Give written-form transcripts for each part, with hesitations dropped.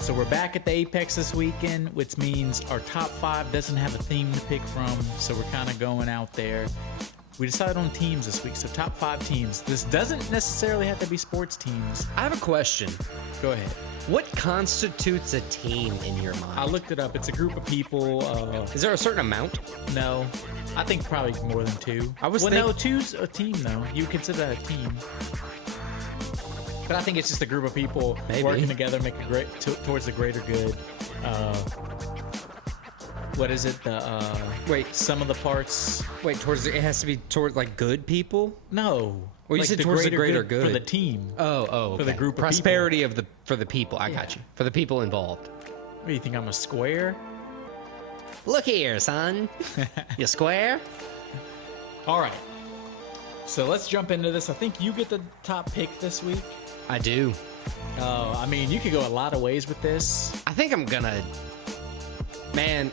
right, so we're back at the Apex this weekend, which means our top 5 doesn't have a theme to pick from, so we're kind of going out there. We decided on teams this week, so top 5 teams. This doesn't necessarily have to be sports teams. I have a question. Go ahead. What constitutes a team in your mind? I looked it up. It's a group of people. Is there a certain amount? No. I think probably more than 2. No, 2's a team, though. You consider that a team. But I think it's just a group of people working together, making towards the greater good. What is it? Some of the parts. Wait, it has to be towards like good people? No. Well, you said towards the greater good for the team. Oh, okay. For the group of prosperity for the people. I got you. For the people involved. What do you think? I'm a square? Look here, son. You square? All right. So let's jump into this. I think you get the top pick this week. I do. I mean, you could go a lot of ways with this. I think I'm gonna. Man,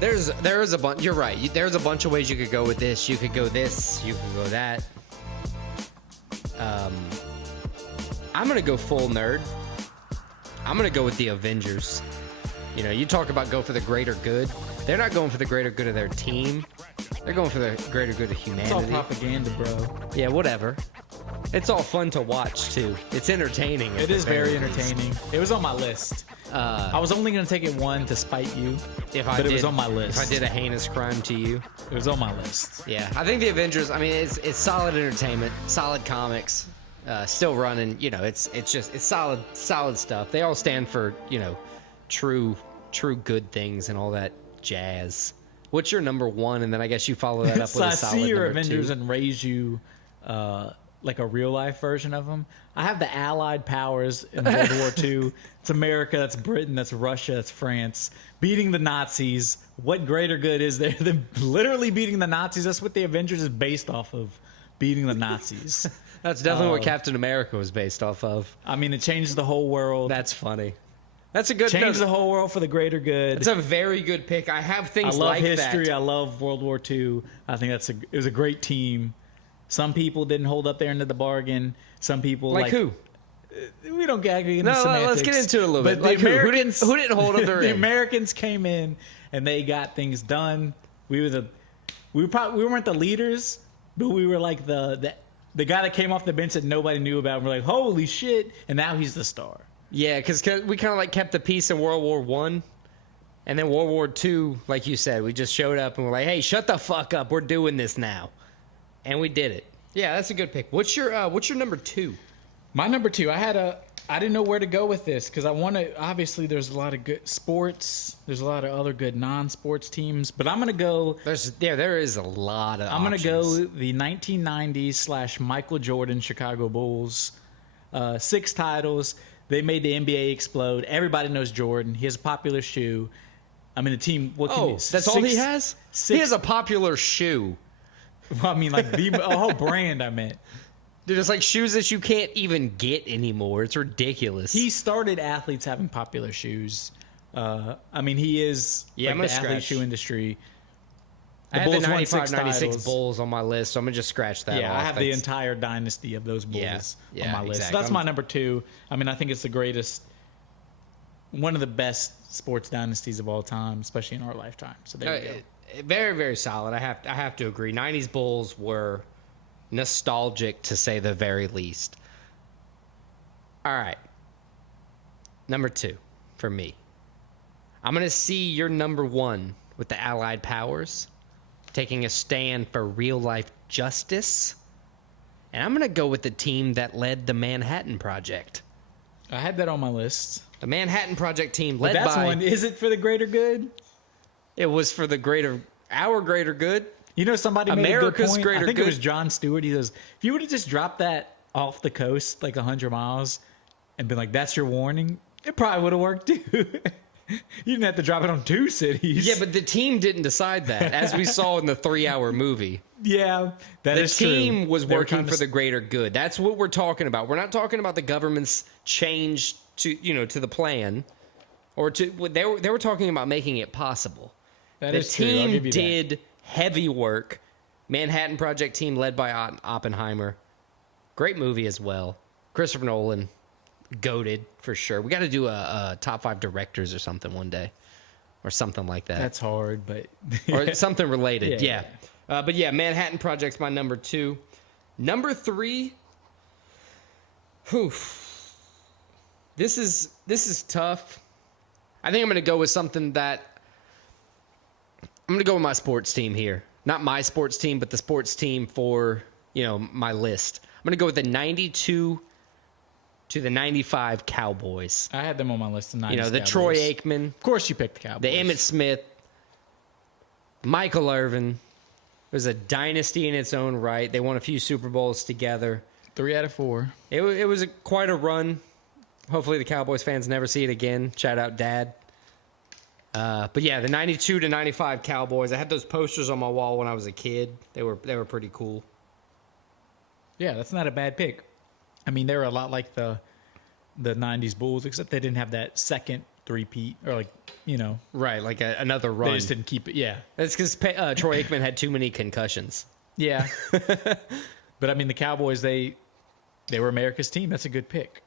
there's a bunch. You're right. There's a bunch of ways you could go with this. You could go this. You could go that. I'm gonna go full nerd. I'm gonna go with the Avengers. You know, you talk about go for the greater good. They're not going for the greater good of their team. They're going for the greater good of humanity. It's all propaganda, bro. Yeah, whatever. It's all fun to watch, too. It's entertaining. It is very entertaining. It was on my list. I was only going to take it one to spite you, it was on my list. If I did a heinous crime to you. It was on my list. Yeah, I think the Avengers, I mean, it's solid entertainment, solid comics, still running. You know, it's solid stuff. They all stand for, you know, true good things and all that jazz. What's your number 1? And then I guess you follow that up with a solid I see your number Avengers 2. and raise you like a real life version of them. I have the Allied powers in World War II. It's America, that's Britain, that's Russia, that's France. Beating the Nazis. What greater good is there than literally beating the Nazis? That's what the Avengers is based off of. Beating the Nazis. That's definitely what Captain America was based off of. I mean, it changed the whole world. That's funny. That's a good Change the whole world for the greater good. It's a very good pick. I have things like that. I love history. I love World War II. I think it was a great team. Some people didn't hold up their end of the bargain. Some people like who? We don't get into semantics. No, let's get into it a little bit. Like who didn't hold up their end? The end? Americans came in and they got things done. We weren't the leaders, but we were like the guy that came off the bench that nobody knew about. We're like, holy shit! And now he's the star. Yeah, because we kind of like kept the peace in World War I, and then World War II, like you said, we just showed up and we're like, hey, shut the fuck up, we're doing this now, and we did it. Yeah, that's a good pick. What's your number 2? My number 2, I didn't know where to go with this because I want to. Obviously, there's a lot of good sports. There's a lot of other good non-sports teams, but I'm gonna go. There is a lot of. I'm gonna go the 1990s / Michael Jordan Chicago Bulls. 6 titles. They made the NBA explode. Everybody knows Jordan. He has a popular shoe. I mean, the team. That's all he has? He has a popular shoe. Well, I mean, like a whole brand, I meant. Dude, it's like shoes that you can't even get anymore. It's ridiculous. He started athletes having popular shoes. I mean, he is the athlete shoe industry. I have the 95-96 Bulls on my list, so I'm going to just scratch that off. Yeah, I have the entire dynasty of those Bulls on my list. Exactly. So that's my number 2. I mean, I think it's the greatest, one of the best sports dynasties of all time, especially in our lifetime. So there you go. Very, very solid. I have to agree. 90s Bulls were nostalgic, to say the very least. All right. Number 2 for me. I'm going to see your number 1 with the Allied powers, taking a stand for real-life justice. And I'm going to go with the team that led the Manhattan Project. I had that on my list. The Manhattan Project team led by... Is it for the greater good? It was for our greater good. You know, somebody America's made a good point. greater I think good. It was John Stewart. He goes, if you would have just dropped that off the coast like 100 miles and been like, that's your warning, it probably would have worked too. You didn't have to drop it on 2 cities. Yeah, but the team didn't decide that, as we saw in the 3-hour movie. Yeah, that is true. The team was working for the greater good. That's what we're talking about. We're not talking about the government's change to the plan, or they were talking about making it possible. The team did heavy work. Manhattan Project team led by Oppenheimer. Great movie as well. Christopher Nolan. goated for sure. We got to do a top 5 directors or something one day, or something like that. That's hard, but Or something related. Yeah. But yeah, Manhattan Project's my number 2. Number 3. Whew. This is tough. I think I'm gonna go with something that I'm gonna go with my sports team here. Not my sports team, but the sports team for my list. I'm gonna go with the 92 to the 95 Cowboys. I had them on my list. The 90s The Cowboys. Troy Aikman, Of course, you picked the Cowboys. the Emmitt Smith, Michael Irvin. It was a dynasty in its own right. They won a few Super Bowls together. 3 out of 4. It was quite a run. Hopefully the Cowboys fans never see it again. Shout out, Dad. But yeah, the 92 to 95 Cowboys. I had those posters on my wall when I was a kid. They were pretty cool. Yeah, that's not a bad pick. I mean, they were a lot like the 90s Bulls, except they didn't have that second three-peat, or Right, like another run. they just didn't keep it. Yeah. That's because Troy Aikman had too many concussions. Yeah. But I mean, the Cowboys, they were America's team. That's a good pick.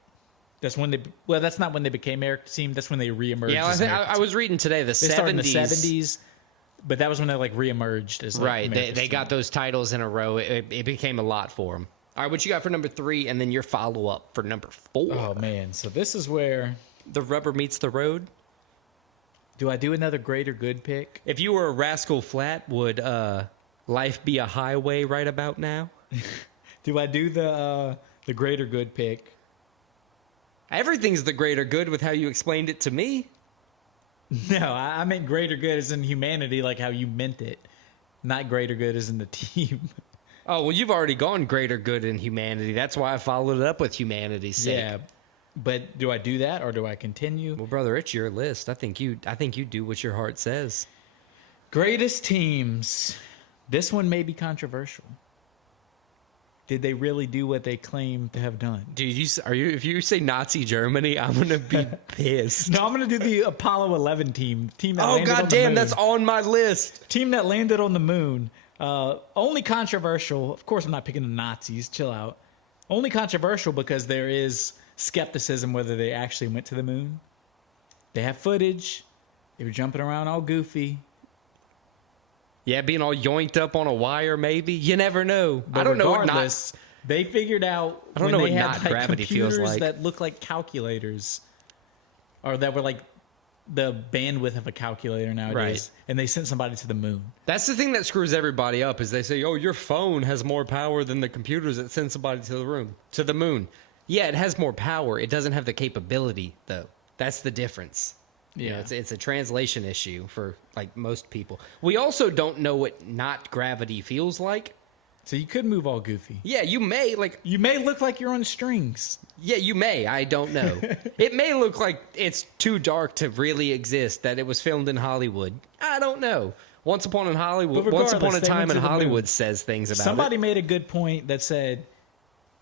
That's when that's not when they became America's team. That's when they reemerged. Yeah, as America's I was reading today They started in the 70s, but that was when they reemerged as Right, America's they team. got those titles in a row. It became a lot for them. All right, what you got for number 3, and then your follow-up for number 4. Oh man, so this is where The rubber meets the road. do I do another great or good pick? If you were a Rascal Flat, would life be a highway right about now? Do I do the great or good pick? Everything's the greater good with how you explained it to me. No, I meant greater good as in humanity, like how you meant it. Not greater good as in the team. Oh, well, you've already gone greater good in humanity. That's why I followed it up with humanity's sake. Yeah, but do I do that or do I continue? Well, brother, it's your list. I think you do what your heart says. Greatest teams. This one may be controversial. Did they really do what they claim to have done? Dude, if you say Nazi Germany, I'm gonna be pissed. No, I'm going to do the Apollo 11 team. Team that Oh, landed on the goddamn, moon. that's on my list. Team that landed on the moon. Only controversial. Of course, I'm not picking the Nazis. Chill out. Only controversial because there is skepticism whether they actually went to the moon. They have footage. They were jumping around all goofy. Yeah, being all yoinked up on a wire, maybe. You never know. But I don't know what regardless, they figured out I don't when know they what had not gravity feels computers like. that look like calculators, or that were like the bandwidth of a calculator nowadays, Right. and they sent somebody to the moon. That's the thing that screws everybody up is they say, "Oh, your phone has more power than the computers that send somebody to the moon." Yeah, it has more power. It doesn't have the capability, though. That's the difference. Yeah. It's a translation issue for like most people. We also don't know what not gravity feels like. So you could move all goofy. Yeah, you may You may look like you're on strings. Yeah, you may. I don't know. It may look like it's too dark to really exist. That it was filmed in Hollywood. I don't know. Once Upon a But Time regardless, in they went Hollywood to the moon. says things about Somebody it. made a good point that said,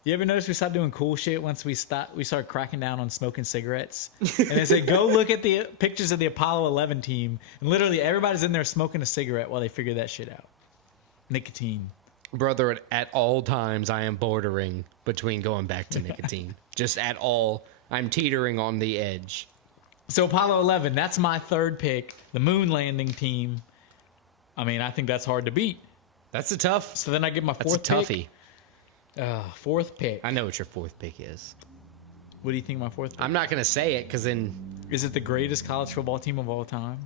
"You ever notice we stopped doing cool shit once we started cracking down on smoking cigarettes?" And they said, "Go look at the pictures of the Apollo 11 team, and literally everybody's in there smoking a cigarette while they figure that shit out." Nicotine. Brother, at all times, I am bordering between going back to nicotine. Just at all, I'm teetering on the edge. So Apollo 11, that's my third pick. The moon landing team. I mean, I think that's hard to beat. That's a tough. So then I get my That's a fourth toughie. pick. Fourth pick. I know what your fourth pick is. What do you think my fourth pick? I'm not gonna say it because then Is it the greatest college football team of all time?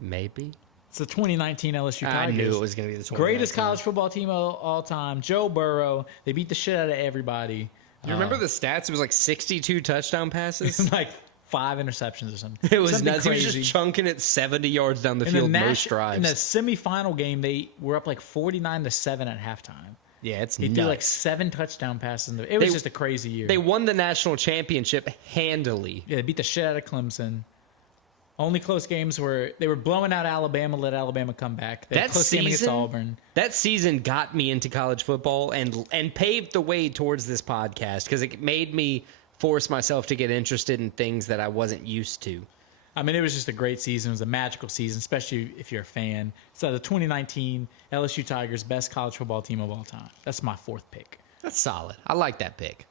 maybe. It's the 2019 LSU I Tigers. knew it was gonna be the 2019. Greatest college football team of all time. Joe Burrow. They beat the shit out of everybody. You remember the stats? It was like 62 touchdown passes. Like 5 interceptions or something. It was Something nuts. He was crazy. just chunking it 70 yards down the In field the most drives. in the semifinal game, they were up like 49-7 at halftime. Yeah, it's He nuts. threw like 7 touchdown passes. It was just a crazy year. They won the national championship handily. Yeah, they beat the shit out of Clemson. Only close games were they were blowing out Alabama, let Alabama come back. They had a close game against Auburn. That season got me into college football and paved the way towards this podcast because it made me force myself to get interested in things that I wasn't used to. I mean, it was just a great season. It was a magical season, especially if you're a fan. So the 2019 LSU Tigers, best college football team of all time. That's my fourth pick. That's solid. I like that pick.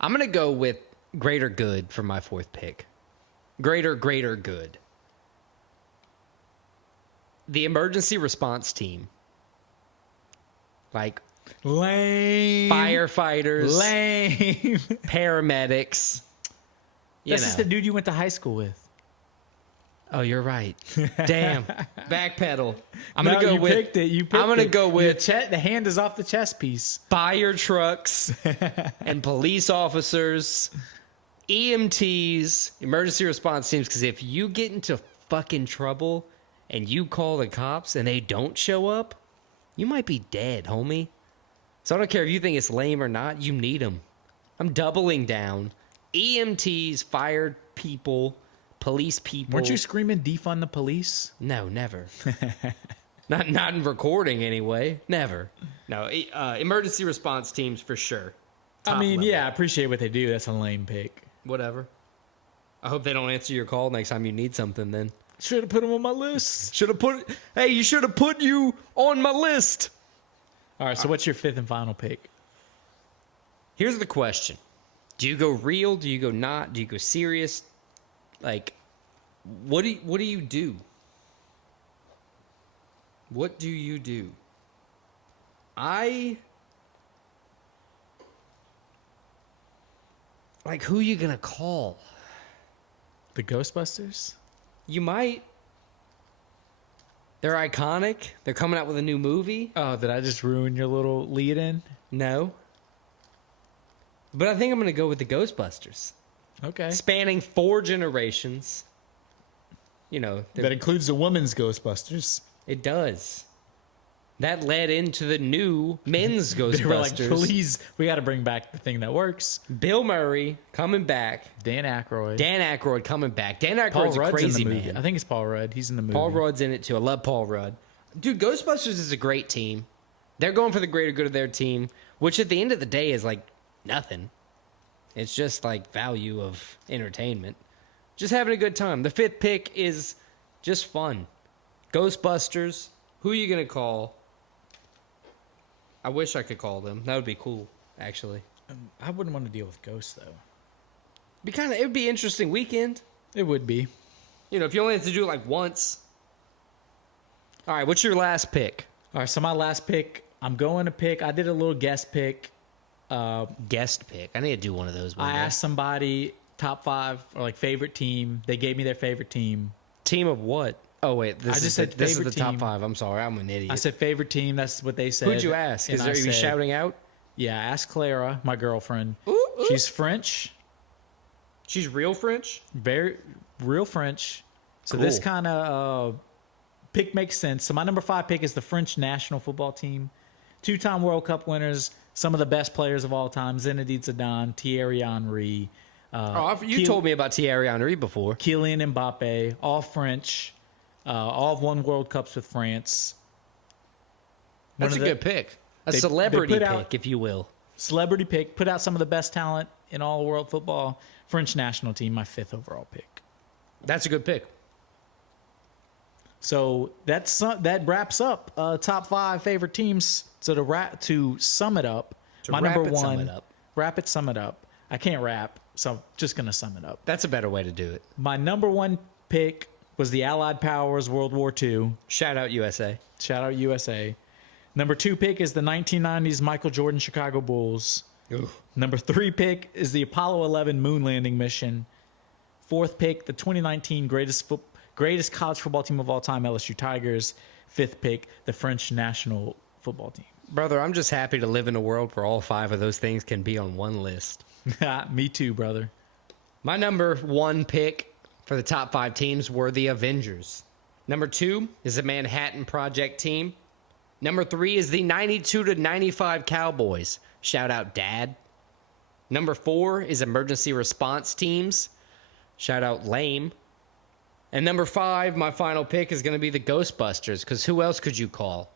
I'm going to go with greater good for my fourth pick. Greater good. The emergency response team. Like Lame. firefighters, Lame. paramedics. That's just the dude you went to high school with. Oh, you're right. Damn. Backpedal. I'm No, gonna go you with. picked it. You picked I'm gonna it. go with the hand is off the chess piece. fire trucks and police officers, EMTs, emergency response teams. Because if you get into fucking trouble and you call the cops and they don't show up, you might be dead, homie. So I don't care if you think it's lame or not. You need them. I'm doubling down. EMTs, fire people, police people. Weren't you screaming defund the police? No, never. not in recording anyway. Never. No, emergency response teams for sure. Top I mean, level. yeah, I appreciate what they do. That's a lame pick. Whatever. I hope they don't answer your call next time you need something then. Should have put them on my list. Hey, you should have put you on my list. All right, so what's your fifth and final pick? Here's the question. Do you go real? Do you go not? Do you go serious? Like, what do you do? What do you do? Like, who you gonna call? The Ghostbusters? You might. They're iconic. They're coming out with a new movie. Oh, did I just ruin your little lead in? No. But I think I'm gonna go with the Ghostbusters. Okay. Spanning 4 generations. You know, That includes the women's Ghostbusters. it does. That led into the new men's They were like, Ghostbusters. please, we got to bring back the thing that works. Bill Murray coming back. Dan Aykroyd. Dan Aykroyd coming back. Dan Paul Aykroyd's a Rudd's crazy in the movie. man. I think it's Paul Rudd. He's in the movie. Paul Rudd's in it too. I love Paul Rudd. Dude, Ghostbusters is a great team. They're going for the greater good of their team, which at the end of the day is like nothing. It's just like value of entertainment. Just having a good time. The fifth pick is just fun. Ghostbusters. Who are you going to call? I wish I could call them. That would be cool, actually. I wouldn't want to deal with ghosts, though. It would be an interesting weekend. It would be. You know, if you only have to do it like once. All right, what's your last pick? All right, so my last pick, I did a little guest pick. Guest pick. I need to do one of those. I asked somebody top 5 or like favorite team. They gave me their favorite team. Team of what? Oh wait, this is the favorite top team. 5. I'm sorry, I'm an idiot. I said favorite team. That's what they said. Who'd you ask? And Are you shouting out? Yeah, I asked Clara, my girlfriend. Ooh, ooh. She's French, She's real French. very real French. So Cool. this kind of pick makes sense. So my number 5 pick is the French national football team, 2-time World Cup winners, some of the best players of all time: Zinedine Zidane, Thierry Henry. You told me about Thierry Henry before. Kylian Mbappe, all French, all have won World Cups with France. That's a good pick. A they celebrity put pick, out- if you will. Celebrity pick, put out some of the best talent in all world football. French national team, my 5th overall pick. That's a good pick. So that wraps up top 5 favorite teams. So to sum it up, my number 1. sum it up. I can't rap, so I'm just gonna sum it up. That's a better way to do it. My number 1 pick was the Allied Powers, World War II. Shout out USA. Shout out USA. Number 2 pick is the 1990s Michael Jordan Chicago Bulls. Ooh. Number 3 pick is the Apollo 11 moon landing mission. 4th pick, the 2019 greatest college football team of all time, LSU Tigers. 5th pick, the French national football team. Brother, I'm just happy to live in a world where all 5 of those things can be on one list. Me too, brother. My number 1 pick for the top 5 teams were the Avengers. Number 2 is the Manhattan Project team. Number 3 is the 92 to 95 Cowboys. Shout out, Dad. Number 4 is emergency response teams. Shout out, Lame. And number 5, my final pick is going to be the Ghostbusters, because who else could you call?